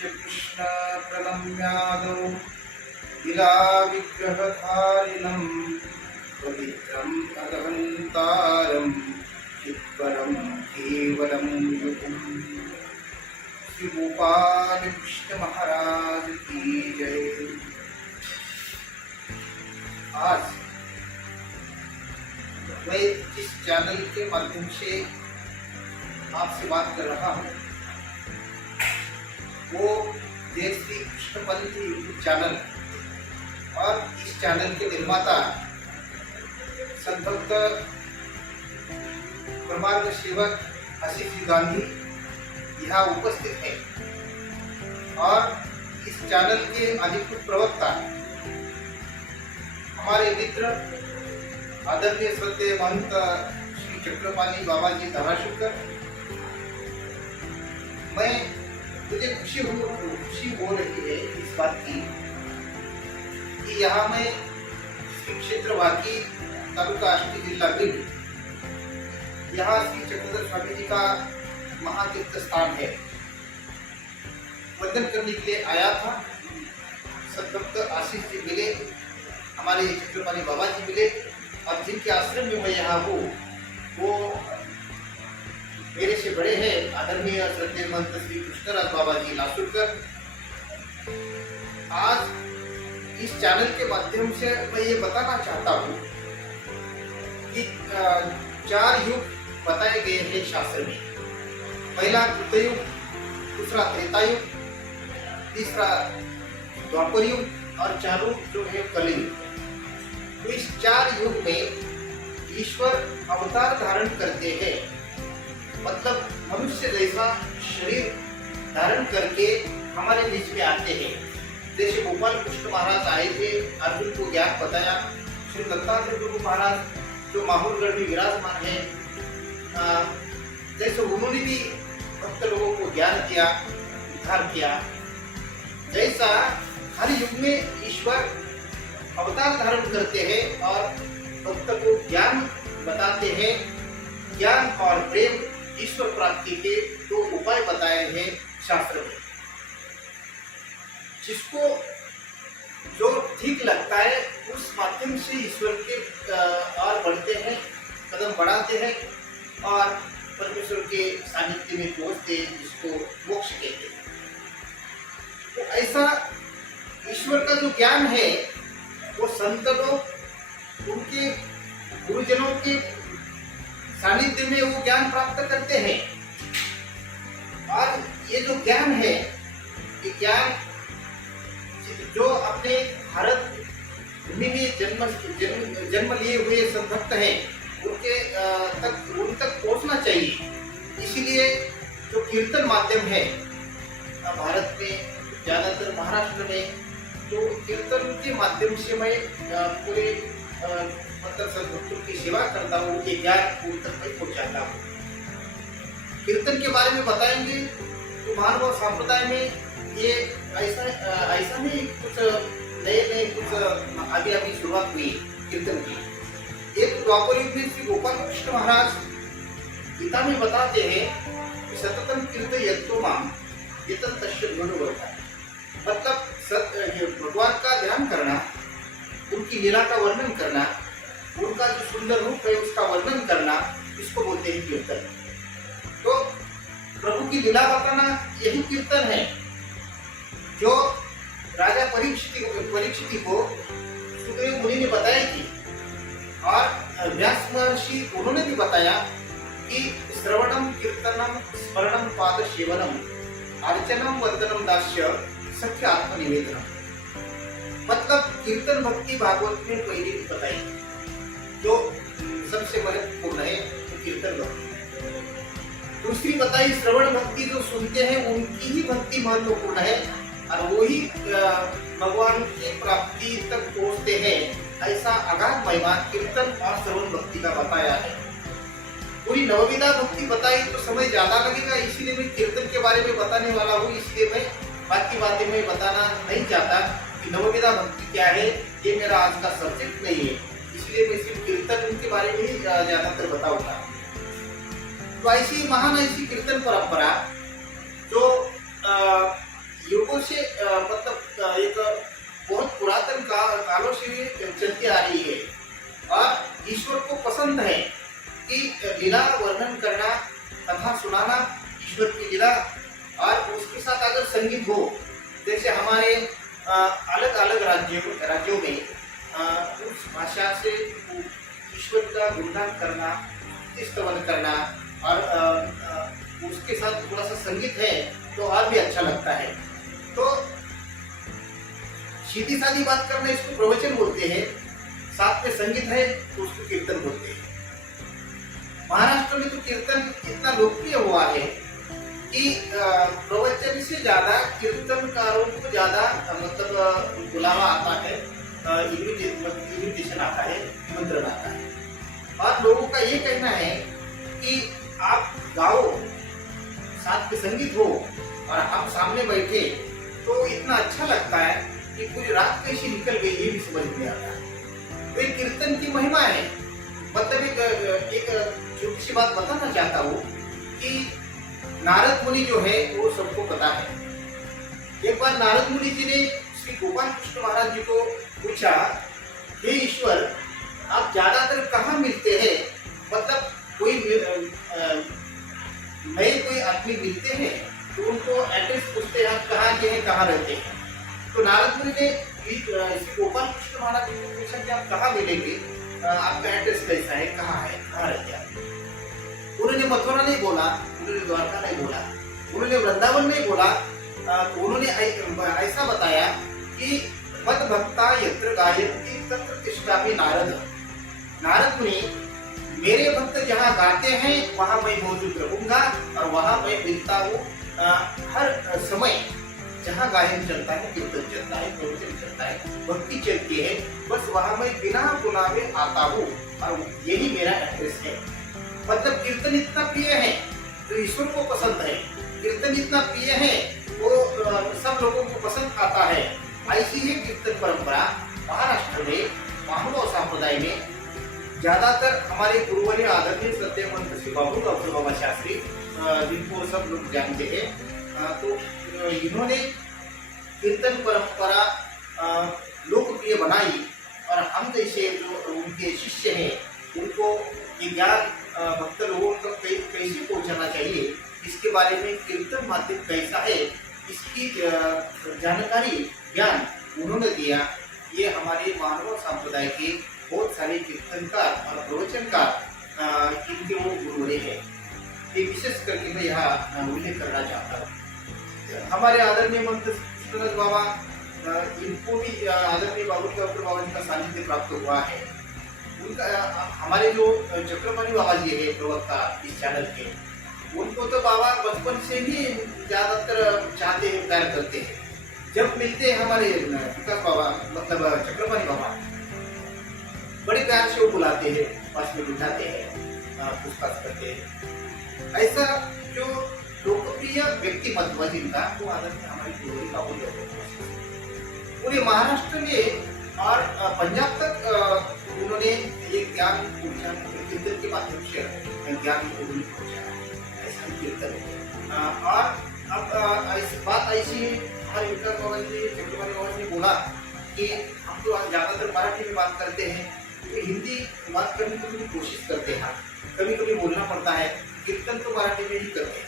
कृष्ण प्रणम्यादौ लीलाविग्रहधारिणं पवित्रम् अगहन्तारं चित्परं केवलं युगम्। श्री गोपाल कृष्ण महाराज की जय। आज मैं इस चैनल के माध्यम से आपसे बात कर रहा हूँ, वो जय श्री कृष्ण पंथ यूट्यूब चैनल और इस चैनल के निर्माता संत परमार्थ सेवक आशीष गांधी यहाँ उपस्थित है और इस चैनल के अधिकृत प्रवक्ता हमारे मित्र आदरणीय श्रद्धेय महंत श्री चक्रपाणी बाबा जी धाराशुकर। मुझे खुशी हो रही है इस बात की कि यहाँ में श्री क्षेत्र वाकी तालुका आष्टी जिला भिंड, यहाँ श्री चक्रधर स्वामी जी का महातीर्थ स्थान है। वंदन करने के लिए आया था। संत आशीष जी मिले, हमारे चक्रपाणी बाबा जी मिले और जिनके आश्रम में मैं यहाँ हूँ वो मेरे से बड़े हैं आदरणीय श्रद्धेय महंत श्री कृष्णराज बाबा जी लासुरकर। आज इस चैनल के माध्यम से मैं ये बताना चाहता हूँ कि 4 युग बताए गए हैं शास्त्र में। पहला कृतयुग, दूसरा त्रेतायुग, तीसरा द्वापर युग और चारों जो है कलियुग। तो इस 4 युग में ईश्वर अवतार धारण करते हैं, मतलब मनुष्य जैसा शरीर धारण करके हमारे बीच में आते हैं। जैसे गोपाल कृष्ण महाराज आए थे, अर्जुन को ज्ञान बताया। श्री दत्तात्रेय प्रभु महाराज जो माहौलगढ़ में विराजमान है, जैसे उन्होंने भी भक्त लोगों को ज्ञान दिया, उद्धार किया। जैसा हर युग में ईश्वर अवतार धारण करते हैं और भक्त को ज्ञान बताते हैं। ज्ञान और प्रेम ईश्वर प्राप्ति के 2 उपाय बताए हैं शास्त्र में। जिसको जो ठीक लगता है उस माध्यम से ईश्वर के और बढ़ते हैं, कदम बढ़ाते हैं और परमेश्वर के सानिध्य में पहुंचते हैं, जिसको मोक्ष कहते हैं। तो ऐसा ईश्वर का जो ज्ञान है वो संत लोग उनके गुरुजनों के सानिध्य में वो ज्ञान प्राप्त करते हैं। और ये जो ज्ञान है, ये ज्ञान जो अपने भारत भूमि में जन्म लिए हुए संभक्त हैं उन तक पहुंचना चाहिए। इसीलिए जो कीर्तन माध्यम है भारत में, ज्यादातर महाराष्ट्र में, तो कीर्तन के माध्यम से मैं पूरे मतलब संतों की सेवा करता हूँ, ये ज्ञान उन तक मैं पहुँचाता हूँ। कीर्तन के बारे में बताएंगे तो मानव संप्रदाय में ये ऐसा नहीं, कुछ नए कुछ अभी शुरुआत हुई कीर्तन की। एक द्वापर युग में श्री गोपाल कृष्ण महाराज गीता में बताते हैं कि सततम कीर्तयतो माम एतत् तस्य गुणवर्ता, मतलब भगवान का ध्यान करना, उनकी लीला का वर्णन करना, उनका जो सुंदर रूप है उसका वर्णन करना, इसको बोलते हैं कीर्तन। तो प्रभु की लीला बताना यही कीर्तन है। जो राजा परीक्षित को सुग्रीव मुनि ने बताई थी और व्यास महर्षि उन्होंने भी बताया कि श्रवणम कीर्तनम स्मरणम पाद सेवनम अर्चनम वंदनम दास्य सख्य आत्मनिवेदनम, मतलब कीर्तन भक्ति भागवत में पहले बताई जो सबसे महत्वपूर्ण है, तो कीर्तन भक्ति। दूसरी बताई श्रवण भक्ति, जो सुनते हैं उनकी ही भक्ति महत्वपूर्ण है और वही भगवान की प्राप्ति तक पहुंचते हैं। ऐसा अगाध महिमा कीर्तन और श्रवण भक्ति का बताया है। पूरी नवविधा भक्ति बताई तो समय ज्यादा लगेगा, इसीलिए मैं कीर्तन के बारे में बताने वाला हूँ। इसलिए मैं बाकी बातें मैं बताना नहीं चाहता कि नवविधा भक्ति क्या है, ये मेरा आज का सब्जेक्ट नहीं है। इसलिए मैं सिर्फ कीर्तन के बारे में ही ज्यादातर बताऊंगा। तो ऐसी महान ऐसी कीर्तन परंपरा जो युगों से मतलब एक बहुत पुरातन कालों से ये चलती आ रही है और ईश्वर को पसंद है कि लीला वर्णन करना, कथा सुनाना ईश्वर की लीला, और उसके साथ अगर संगीत हो, जैसे हमारे अलग अलग राज्यों में उस भाषा से ईश्वर का गुणगान करना, स्तवन करना, और उसके साथ थोड़ा सा संगीत है तो और भी अच्छा लगता है। तो सीधी सादी बात करना इसको प्रवचन बोलते हैं, साथ में संगीत है तो उसको कीर्तन बोलते हैं। महाराष्ट्र में तो कीर्तन इतना लोकप्रिय हुआ है कि प्रवचन से ज्यादा कीर्तनकारों को ज्यादा मतलब बुलावा आता है, इन्विटेशन आता है, निमंत्रण आता है, और लोगों का ये कहना है कि आप गाओ, साथ में संगीत हो और हम सामने बैठे तो इतना अच्छा लगता है कि पूरी रात कैसी निकल गई ये भी समझ में आता है। तो कीर्तन की महिमा है। मतलब एक छोटी सी बात बताना चाहता हूँ कि नारद मुनि जो है वो सबको पता है। एक बार नारद मुनि जी ने श्री गोपाल कृष्ण महाराज जी को पूछा, हे ईश्वर, आप ज्यादातर कहाँ मिलते हैं? मतलब कोई नए कोई आदमी मिलते हैं तो उनको एड्रेस पूछते हैं, आप कहाँ के हैं, कहाँ रहते हैं? तो नारद मुनि ने श्री गोपाल कृष्ण महाराज जी को पूछा कि आप कहाँ मिलेंगे, आपका एड्रेस कैसा है, कहाँ रहते हैं? उन्होंने मथुरा नहीं बोला, उन्होंने द्वारका नहीं बोला, उन्होंने वृंदावन नहीं बोला, तो उन्होंने ऐसा बताया कि मद भक्ता यत्र गायन्ति तत्र तिष्ठामि नारद। नारद मुनि, मेरे भक्त जहाँ गाते हैं वहाँ मैं मौजूद रहूंगा और वहाँ मैं मिलता हूँ। हर समय जहाँ गायन चलता है, कीर्तन चलता है, प्रवचन चलता है, भक्ति चलती है, बस वहाँ मैं बिना बुलावे आता हूँ और यही मेरा एड्रेस है। मतलब कीर्तन इतना प्रिय है तो ईश्वर को पसंद है, कीर्तन इतना प्रिय है वो सब लोगों को पसंद आता है। ऐसी ही कीर्तन परंपरा महाराष्ट्र में महानुभाव संप्रदाय में ज्यादातर हमारे गुरुवर्य आदरणीय श्रद्धेय मंत्र श्री बाबू डॉक्टर बाबा शास्त्री, जिनको सब लोग जानते हैं, तो इन्होंने कीर्तन परंपरा लोकप्रिय बनाई और हम जैसे जो उनके शिष्य हैं उनको ये ज्ञान भक्त लोगों तक कैसे पहुंचाना चाहिए, इसके बारे में कीर्तन माध्यम कैसा है, इसकी जानकारी ज्ञान उन्होंने दिया। ये हमारे मानव संप्रदाय के बहुत सारे कीर्तनकार और प्रवचनकार इनके वो गुरुवरे हैं। ये विशेष करके मैं यहाँ उल्लेख करना चाहता हूँ। हमारे आदरणीय मंत्र कृष्णदास बाबा, इनको भी आदरणीय बाबू डॉक्टर बाबा जी का सानिध्य प्राप्त हुआ है। उनका हमारे जो चक्रपाणी बाबा जी है प्रवक्ता इस चैनल के, उनको तो बाबा बचपन से ही ज्यादातर चाहते हैं, प्यार करते हैं। जब मिलते हैं हमारे विकास बाबा मतलब चक्रपाणी बाबा, बड़े प्यार से वो बुलाते हैं, पास में बिठाते हैं, पूछताछ करते हैं। ऐसा जो लोकप्रिय व्यक्तिमत्व जिनका, वो आदरणीय हमारी गुरुवारी बाबू जी पूरे महाराष्ट्र में और पंजाब तक उन्होंने ये ज्ञान कीर्तन के माध्यम से ज्ञान को पहुंचाया। ऐसा कीर्तन है। और अब बात ऐसी हमारे विकास बाबा जी, चक्रपाणी बाबा जी ने बोला कि हम तो ज्यादातर मराठी में बात करते हैं, तो हिंदी बात करने की कोशिश करते हैं, कभी कभी बोलना पड़ता है, कीर्तन तो मराठी में ही करते हैं।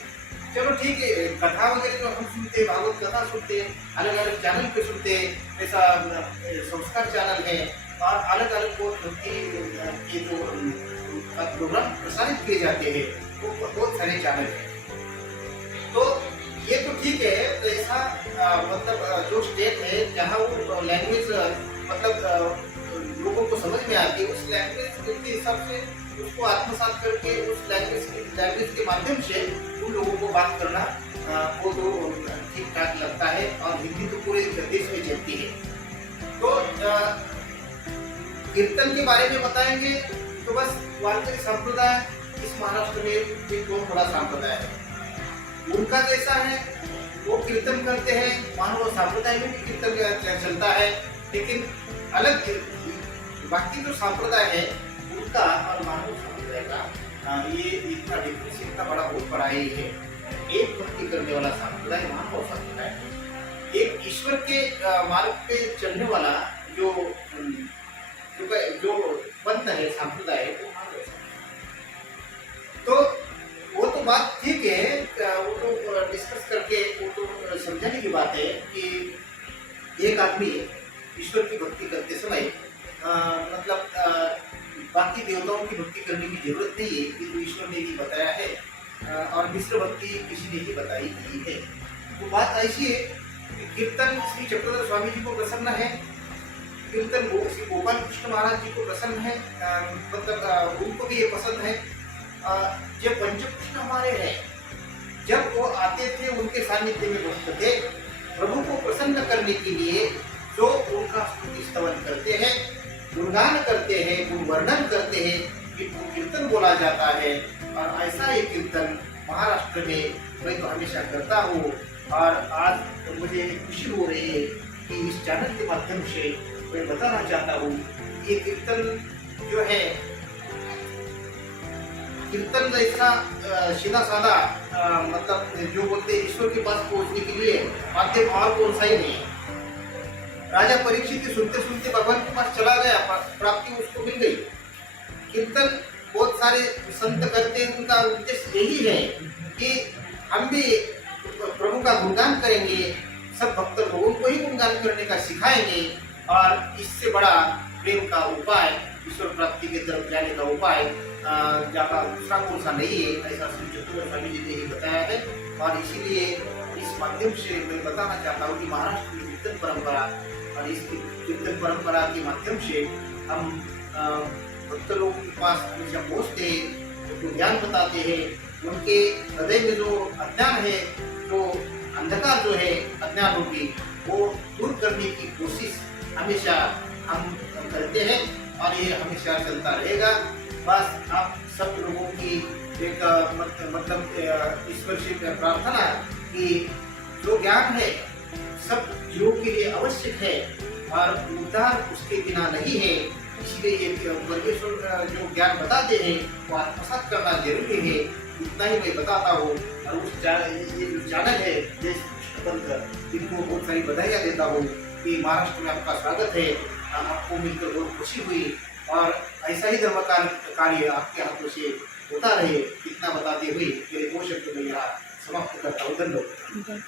चलो ठीक है, कथा वगैरह जो हम सुनते हैं, भागवत कथा सुनते हैं, अलग अलग चैनल पे सुनते हैं, जैसा संस्कार चैनल है और अलग अलग के जो प्रोग्राम प्रसारित किए जाते हैं वो बहुत सारे चैनल हैं। तो ये तो ठीक है, तो ऐसा मतलब जो स्टेट है जहाँ वो लैंग्वेज मतलब लोगों को समझ में आती है, उस लैंग्वेज के हिसाब से उसको आत्मसात करके उस लैंग्वेज के माध्यम से उन लोगों को बात करना वो तो ठीक ठाक लगता है। और हिंदी तो पूरे देश में चलती है। तो कीर्तन के बारे में बताएंगे तो बस वारकरी संप्रदाय इस महाराष्ट्र में एक बहुत बड़ा संप्रदाय है। उनका जैसा है वो कीर्तन करते हैं, मानव संप्रदाय में भी कीर्तन चलता है, लेकिन अलग बाकी जो संप्रदाय है उनका और मानव संप्रदाय का ये इतना डिफरेंस इतना बड़ा बहुत बड़ा ही है। एक भक्ति करने वाला संप्रदाय मानव संप्रदाय, एक ईश्वर के मार्ग पे चलने वाला जो जो पंथ है, संप्रदाय है, वो हाँ वैसा है। तो वो तो बात ठीक है, वो तो डिस्कस करके वो तो समझाने की बात है कि एक आदमी ईश्वर की भक्ति करते समय मतलब बाकी देवताओं की भक्ति करने की जरूरत नहीं है, कि तो ईश्वर ने ही बताया है और मिश्र भक्ति किसी ने ही बताई नहीं है। तो बात ऐसी है कि कीर्तन श्री चक्रधर स्वामी जी को प्रसन्न है, कीर्तन श्री गोपाल कृष्ण महाराज जी को प्रसन्न है, मतलब उनको भी ये पसंद है। जब पंचकृष्ण हमारे हैं, जब वो आते थे उनके सानिध्य में भक्त थे, प्रभु को प्रसन्न करने के लिए जो उनका स्तुति स्तवन करते हैं, गुणगान करते हैं, गुण वर्णन करते हैं, कि कीर्तन बोला जाता है। और ऐसा एक कीर्तन महाराष्ट्र में मैं तो हमेशा करता हूँ। और आज मुझे खुशी हो रही है कि इस चैनल के माध्यम से मैं बताना चाहता हूँ, ये कीर्तन जो है, कीर्तन जैसा सीधा साधा मतलब जो बोलते हैं ईश्वर के पास पहुंचने के लिए माध्यम और कौन सा ही नहीं है। राजा परीक्षित सुनते सुनते भगवान के पास चला गया, प्राप्ति उसको मिल गई। कीर्तन बहुत सारे संत करते हैं, उनका उद्देश्य यही है कि हम भी प्रभु का गुणगान करेंगे, सब भक्त लोगों को ही गुणगान करने का सिखाएंगे। और इससे बड़ा प्रेम का उपाय, ईश्वर प्राप्ति की तरफ जाने का उपाय जहाँ दूसरा कौन सा नहीं है, ऐसा श्री चक्रधर स्वामी जी ने ही बताया है। और इसीलिए इस माध्यम से मैं बताना चाहता हूँ कि महाराष्ट्र की कीर्तन परंपरा, और इस कीर्तन परंपरा के माध्यम से हम भक्त लोगों के पास हमेशा पहुँचते हैं, उनको ज्ञान बताते हैं, उनके हृदय में जो अज्ञान है, जो अंधकार जो है अज्ञान रूपी, वो दूर करने की कोशिश हमेशा हम करते हैं और ये हमेशा चलता रहेगा। बस आप सब लोगों की एक मतलब ईश्वर से प्रार्थना कि जो ज्ञान है सब जीवों के लिए आवश्यक है और उद्धार उसके बिना नहीं है। इसलिए ये परमेश्वर जो ज्ञान बताते हैं वो आत्मसात करना जरूरी है। इतना ही मैं बताता हूँ। और उस ये जो चैनल है देश पंथ, इनको बहुत सारी बधाइयाँ देता हूँ कि महाराष्ट्र में आपका स्वागत है। आपको मिलकर बहुत खुशी हुई और ऐसा ही धर्म कार्य आपके हाथों से होता रहे, इतना बताते हुए मेरे दो शब्द में यहाँ समाप्त करता हूँ। धन्यवाद।